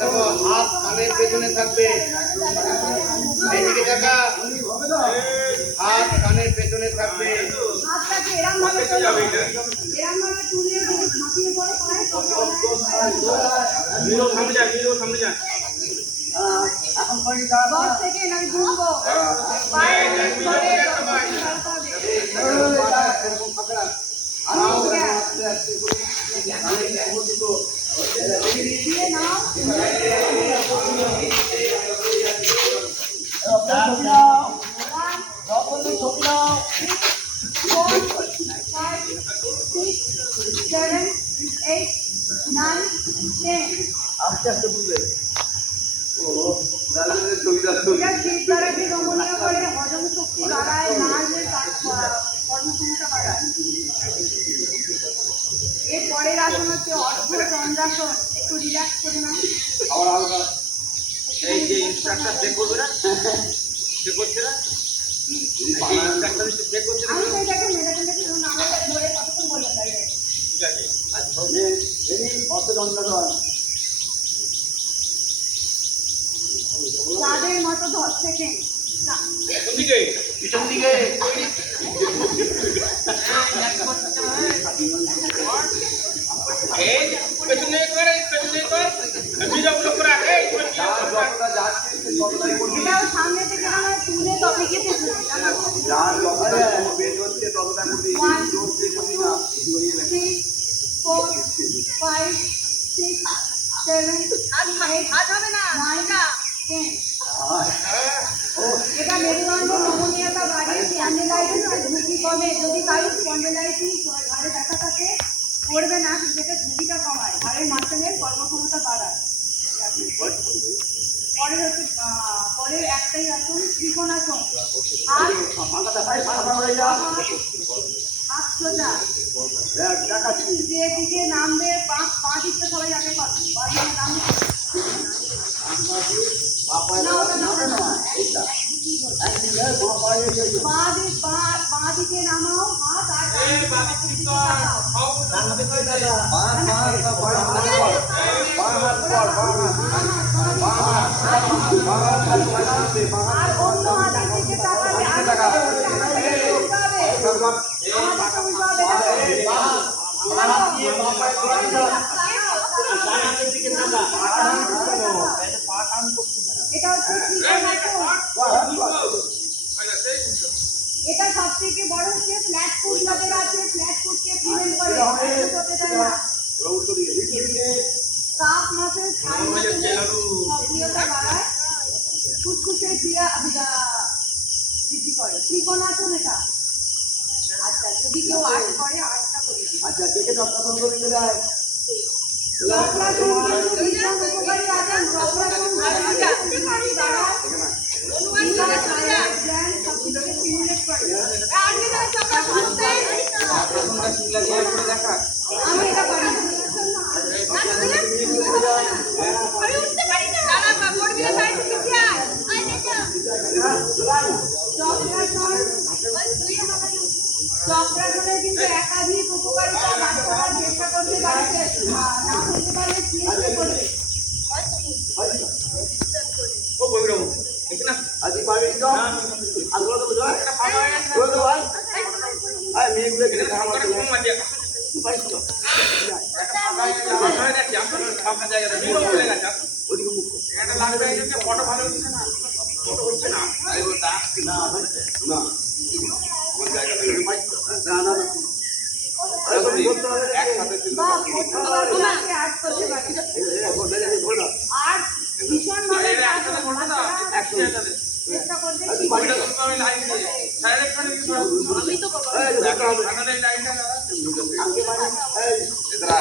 দেখো হাত কানের পেছনে থাকবে, এইদিকে দেখা, হাত কানের পেছনে থাকবে। হাতটাকে এরম ভাবে তোলো, এরম ভাবে তুলে ঝাঁপিয়ে পড়ে পায়ে সামনে যা এখন করি 10 সেকেন্ড আমি গুনবো। পায়ে ধরে এরকম ফাঁকা দিয়ে নাও। ছবি নাও। 4 5 6 7 8 9 10 আস্তে আস্তে বুঝবে। ও লালের ছবি দাও। এটা ঠিক দ্বারা কি নমনীয় করে হজম শক্তি বাড়ায়, নার্ভের কর্মক্ষমতা বাড়ায়। এর পরের আসন হচ্ছে অর্ধ চন্দ্রাসন। একটু রিল্যাক্স করে নাও। আবার আলগা। এই যে ইনস্ট্রাক্টর চেক করবে না, চেক করছে না, ইনস্ট্রাক্টর চেক করছে না। আমি তো এটাকে মেডিটেশন করুন, আমাদের ধরে কতক্ষণ বলতে চাই। ঠিক আছে, আচ্ছা এই অর্থ যন্ত্রণা তাদের মতো 10 সেকেন্ড। কোন দিকে? পিছন দিকে। এই পেছনে কর, পেছনে কর, বিজা ব্লক করা। এই যতটা যাচ্ছে ততটাই করবি। এটাও সামনে থেকে আমার তুলে টপিকে থেকে যার যতটা বের হচ্ছে ততটা করবি। জোর দিয়ে করবি না। 6 4 5 6 7 8 হবে না 9 10 এটা মেরুদণ্ড নমনীয়তা বাড়িয়ে স্পন্ডিলাইটিস আর ঝুঁকি কমে। যদি কারো স্পন্ডিলাইটিস ঘাড়ে ব্যথা থাকে করবে না, সেটা ঝুঁকিটা কমায়, ঘাড়ের মাসেলের কর্মক্ষমতা বাড়ায়। পরের হচ্ছে পরের একটাই আসন ত্রিকোণাসন। হাত হাত সোজা, যেদিকে নামবে পা দিকটা সবাই আগে পাবে। পা দিকে নামবে বাঁ দিকে নামাও হাত আর আর অন্য হাতের দিকে এটা হচ্ছে এটা সব থেকে বড় হচ্ছে ফ্ল্যাট ফুট যাদের আছে, ফ্ল্যাট ফুটকে প্রিভেন্ট করে, হতে দেয় না। কাপ মাসেল থাই মাসেলের সক্রিয়তা বাড়ায়, ফুসফুসের ক্রিয়া বৃদ্ধি করে। ত্রিকোণাসন এটা। আচ্ছা যদি কেউ আর্ট করে আর্টটা করে দিই। আচ্ছা কে কে চক্রাসন করে চলে আয়। চক্রাসন ভীষণ উপকারী আসন। চক্রাসন আমি এটা পারি না। চক্রাসনের কিন্তু একাধিক উপকারিতা, বাচ্চারা চেষ্টা করতে পারছে না করতে পারলে সিএসএ করবে। ও বইরো এখানে আজ পাবি তো আলগা তো বুঝা এটা ফাঁকা হয়ে গেছে তো ভাই আয় মেয়েগুলো কেটে খাওয়া আমার কম মাঝে পাইছ তো একটা ফাঁকা হয়ে গেছে, আসলে ফাঁকা জায়গাটা বিরো হয়ে গেছে। ওদিকে মুখ এটা লাগবে, এই যে ফটো ভালো হচ্ছে না, ফটো হচ্ছে না। আরে ওটা না হচ্ছে না আমার জায়গা থেকে পাইছ না না না আরে বলতে হবে একসাথে ছিল বা ফটোগ্রাফি আর্ট করতে পারে। আর্ট ভীষণ ভালো কাজ করে। চেষ্টা করবে আমি লাইন দিয়ে ডাইরেক্ট আমি তো এই দেখা হবে লাইনটা আগে মানে এই এদরা